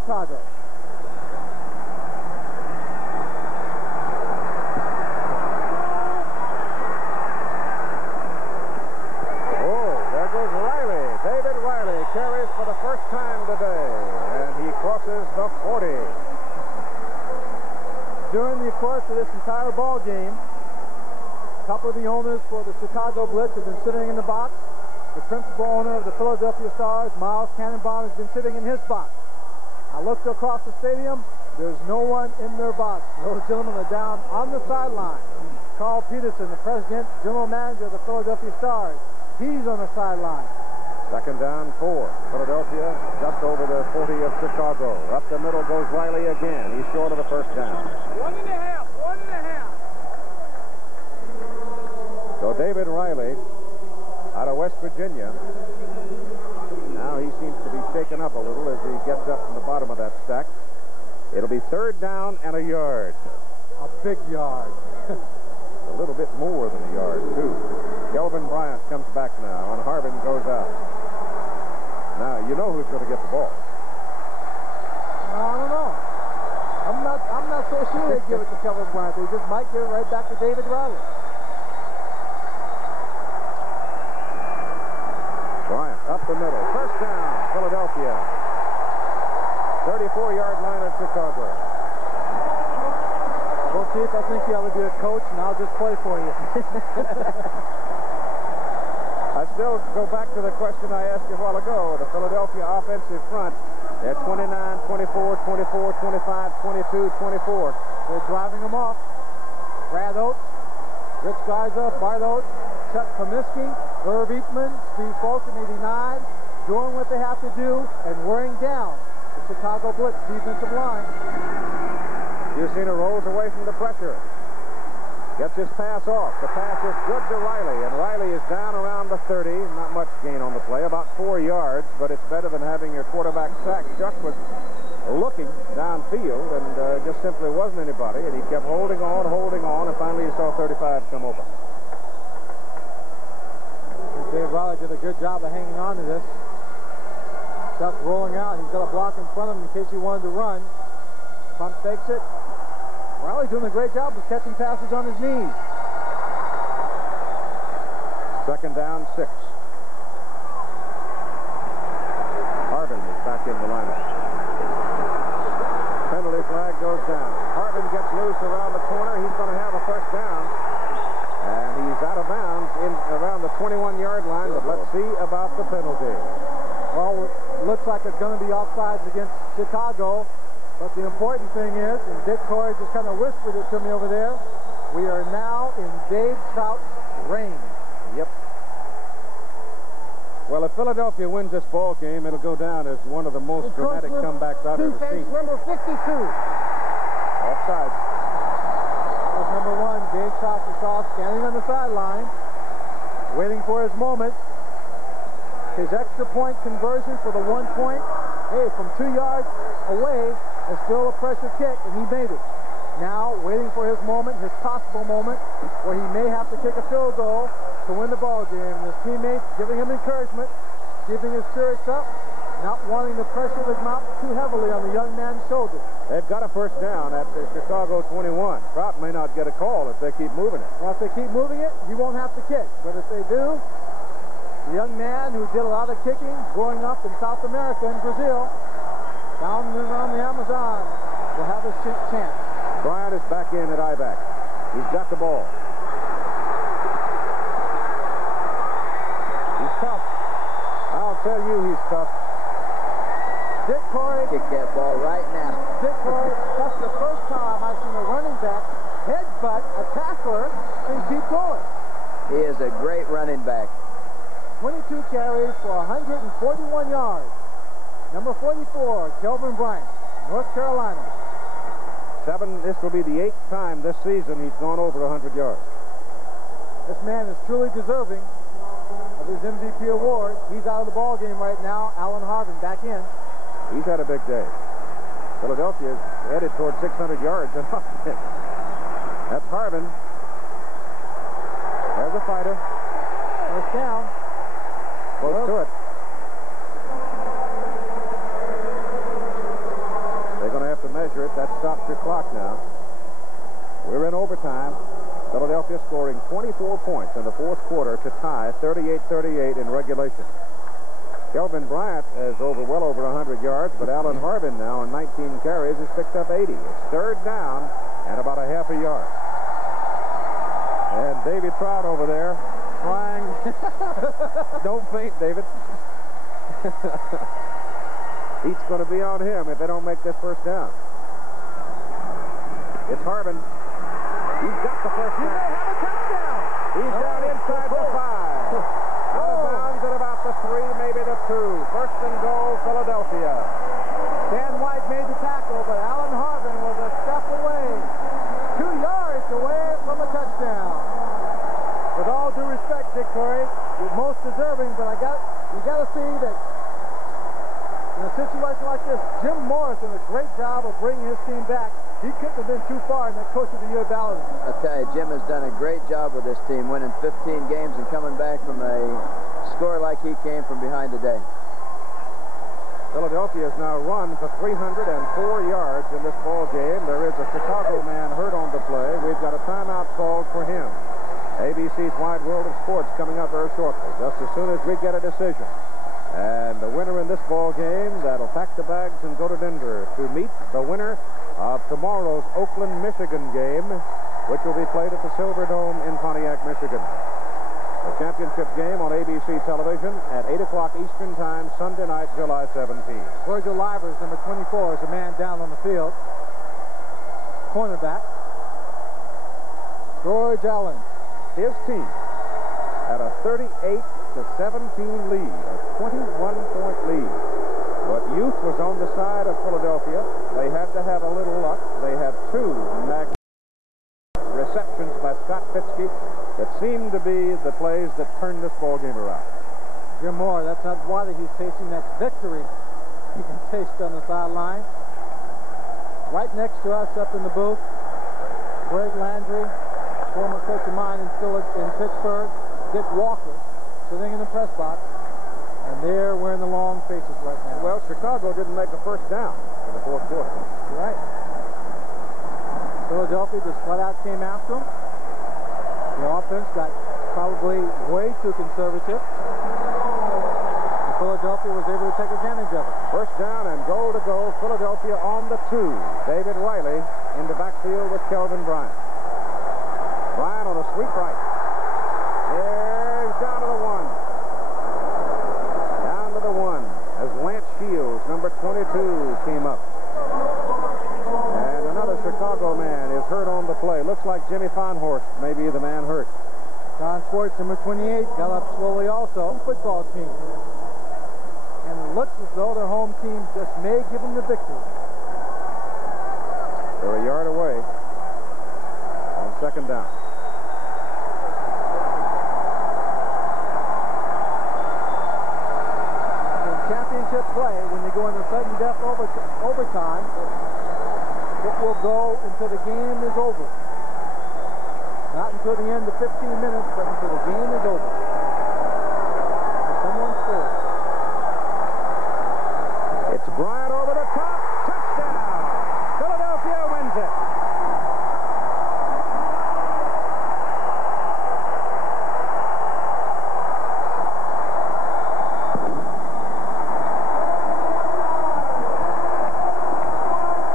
Chicago. David Riley carries for the first time today, and he crosses the 40. During the course of this entire ball game, a couple of the owners for the Chicago Blitz have been sitting in the box. The principal owner of the Philadelphia Stars, Miles Cannonbaum, has been sitting in his box. I looked across the stadium. There's no one in their box. Those gentlemen are down on the sideline. Carl Peterson, the president, general manager of the Philadelphia Stars, he's on the sideline. Second down, 4. Philadelphia just over the 40 of Chicago. Up the middle goes Riley again. He's short of the first down. 1.5. So David Riley out of West Virginia. Now he seems to be shaken up a little as he gets up from the bottom of that stack. It'll be third down and a yard. A big yard. A little bit more than a yard, too. Kelvin Bryant comes back now, and Harvin goes out. Now, you know who's going to get the ball. I don't know. I'm not so sure they give it to Kelvin Bryant. They just might give it right back to David Riley. Bryant up the middle. First down, Philadelphia. 34-yard line of Chicago. Well, Chief, I think you ought to be a coach, and I'll just play for you. I still go back to the question I asked you a while ago. The Philadelphia offensive front at 29, 24, 24, 25, 22, 24. They're driving them off. Brad Oates, Rich Garza, Bart Oates, Chuck Comiskey, Irv Eatman, Steve Folsom, 89, doing what they have to do and wearing down the Chicago Blitz defensive line. Yusina rolls away from the pressure. Gets his pass off. The pass is good to Riley, and Riley is down around the 30. Not much gain on the play, about 4 yards, but it's better than having your quarterback sacked. Chuck was looking downfield, and just simply wasn't anybody, and he kept holding on, and finally he saw 35 come open. Dave Riley did a good job of hanging on to this. Chuck rolling out. He's got a block in front of him in case he wanted to run. Pump fakes it. Riley's doing a great job of catching passes on his knees. Second down, 6. Harvin is back in the lineup. Penalty flag goes down. Harvin gets loose around the corner. He's going to have a first down. And he's out of bounds in around the 21-yard line, but let's see about the penalty. Well, it looks like it's going to be offsides against Chicago. But the important thing is, and Dick Corey just kind of whispered it to me over there, we are now in Dave Trout's reign. Yep. Well, if Philadelphia wins this ball game, it'll go down as one of the most dramatic comebacks I've ever seen. Number 52. Offside. Number 1, Dave Trout is off, standing on the sideline, waiting for his moment. His extra point conversion for the 1 point, hey, from 2 yards away, is still a pressure kick, and he made it. Now, waiting for his moment, his possible moment, where he may have to kick a field goal to win the ball game. And his teammates giving him encouragement, keeping his spirits up, not wanting to pressure the mount too heavily on the young man's shoulders. They've got a first down at the Chicago 21. Trout may not get a call if they keep moving it. Well, if they keep moving it, he won't have to kick. But if they do, the young man who did a lot of kicking growing up in South America and Brazil, down and around the Amazon, will have his chance. Bryant is back in at I-back. He's got the ball. He's tough. I'll tell you he's tough. Dick Corey. Kick that ball right now. Dick Corey, that's the first time I've seen a running back headbutt a tackler and keep going. He is a great running back. 22 carries for 141 yards. Number 44, Kelvin Bryant, North Carolina. This will be the 8th time this season he's gone over 100 yards. This man is truly deserving of his MVP award. He's out of the ball game right now. Alan Harvin back in. He's had a big day. Philadelphia is headed toward 600 yards. That's Harvin. There's a fighter. First down. Close to it. Philadelphia scoring 24 points in the fourth quarter to tie 38-38 in regulation. Kelvin Bryant is well over 100 yards, but Alan Harbin now on 19 carries has picked up 80. It's third down and about a half a yard. And Davy Trout over there crying. Don't faint, David. Heat's going to be on him if they don't make this first down. It's Harbin. He's got the first down. He may have a touchdown. He's down inside the 5. Out of bounds at about the 3, maybe the 2. First and goal, Philadelphia. Dan White made the tackle, but Alan Harbin was a step away. 2 yards away from a touchdown. With all due respect, Dick Torrey, you're most deserving, but you got to see that in a situation like this, Jim Morris did a great job of bringing his team back. He couldn't have been too far in that Coach of the Year ballot. I tell you, Jim has done a great job with this team, winning 15 games and coming back from a score like he came from behind today. Philadelphia has now run for 304 yards in this ball game. There is a Chicago man hurt on the play. We've got a timeout called for him. ABC's Wide World of Sports coming up very shortly, just as soon as we get a decision. And the winner in this ball game that'll pack the bags and go to Denver to meet the winner of tomorrow's Oakland, Michigan game, which will be played at the Silver Dome in Pontiac, Michigan. The championship game on ABC television at 8 o'clock Eastern Time, Sunday night, July 17th. Virgil Livers, number 24, is a man down on the field. Cornerback. George Allen. His team had a 38-17 lead, a 21-point lead. But youth was on the side of Philadelphia. They had to have a little luck. They had 2 magnificent receptions by Scott Fitzke that seemed to be the plays that turned this ball game around. Jim Moore, that's not water he's tasting, that's victory. He can taste on the sideline. Right next to us up in the booth, Greg Landry, former coach of mine in Pittsburgh, Dick Walker, sitting in the press box, and they're wearing the long faces right now. Well, Chicago didn't make a first down in the fourth quarter. You're right. Philadelphia just flat out came after them. The offense got probably way too conservative. And Philadelphia was able to take advantage of it. First down and goal to go. Philadelphia on the 2. David Riley in the backfield with Kelvin Bryant. Bryant on a sweep right. There's down to the 1. Down to the 1 as Lance Shields, number 22, came up. And another Chicago man is hurt on the play. Looks like Jimmy Farnhorst may be the man hurt. John Schwartz, number 28, got up slowly also. Football team. And it looks as though their home team just may give them the victory. They're a yard away on second down. In championship play, when you go into sudden death overtime, it will go until the game is over. Not until the end of 15 minutes, but until the game is over. If someone scores. It's Bryant over the top. Touchdown! Philadelphia wins it.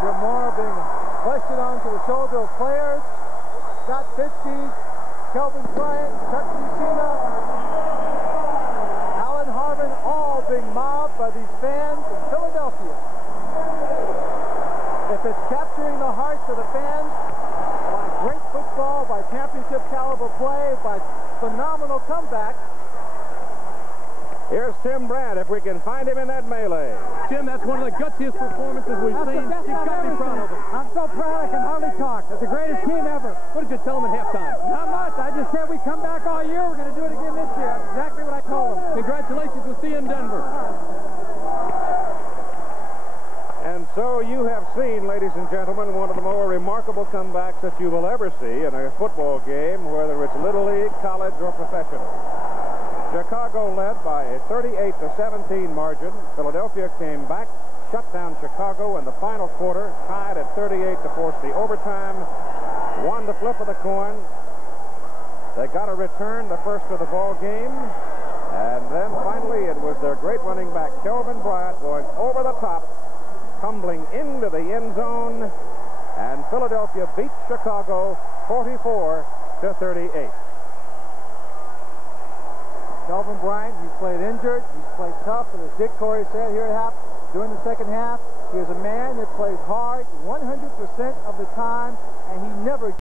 Jim Moore being hoisted onto the shoulder of players. Scott Fitzke, Kelvin Bryant, Chuck Lucina, Alan Harbin, all being mobbed by these fans in Philadelphia. If it's capturing the hearts of the fans by great football, by championship caliber play, by phenomenal comeback. Here's Tim Brandt, if we can find him in that melee. Tim, that's one of the gutsiest performances we've seen. You've got to be proud of him. I'm so proud I can hardly talk. That's the greatest team ever. What did you tell him at halftime? Not much. I just said we come back all year. We're going to do it again this year. That's exactly what I told them. Congratulations. We'll see you in Denver. And so you have seen, ladies and gentlemen, one of the more remarkable comebacks that you will ever see in a football game, whether it's Little League, college, or professional. Chicago led by a 38-17 margin. Philadelphia came back, shut down Chicago in the final quarter, tied at 38 to force the overtime, won the flip of the coin, They got a return, the first of the ball game. And then finally it was their great running back, Kelvin Bryant, going over the top, tumbling into the end zone. And Philadelphia beats Chicago 44-38. Kelvin Bryant, he's played injured, he's played tough, but as Dick Corey said here during the second half, he is a man that plays hard 100% of the time, and he never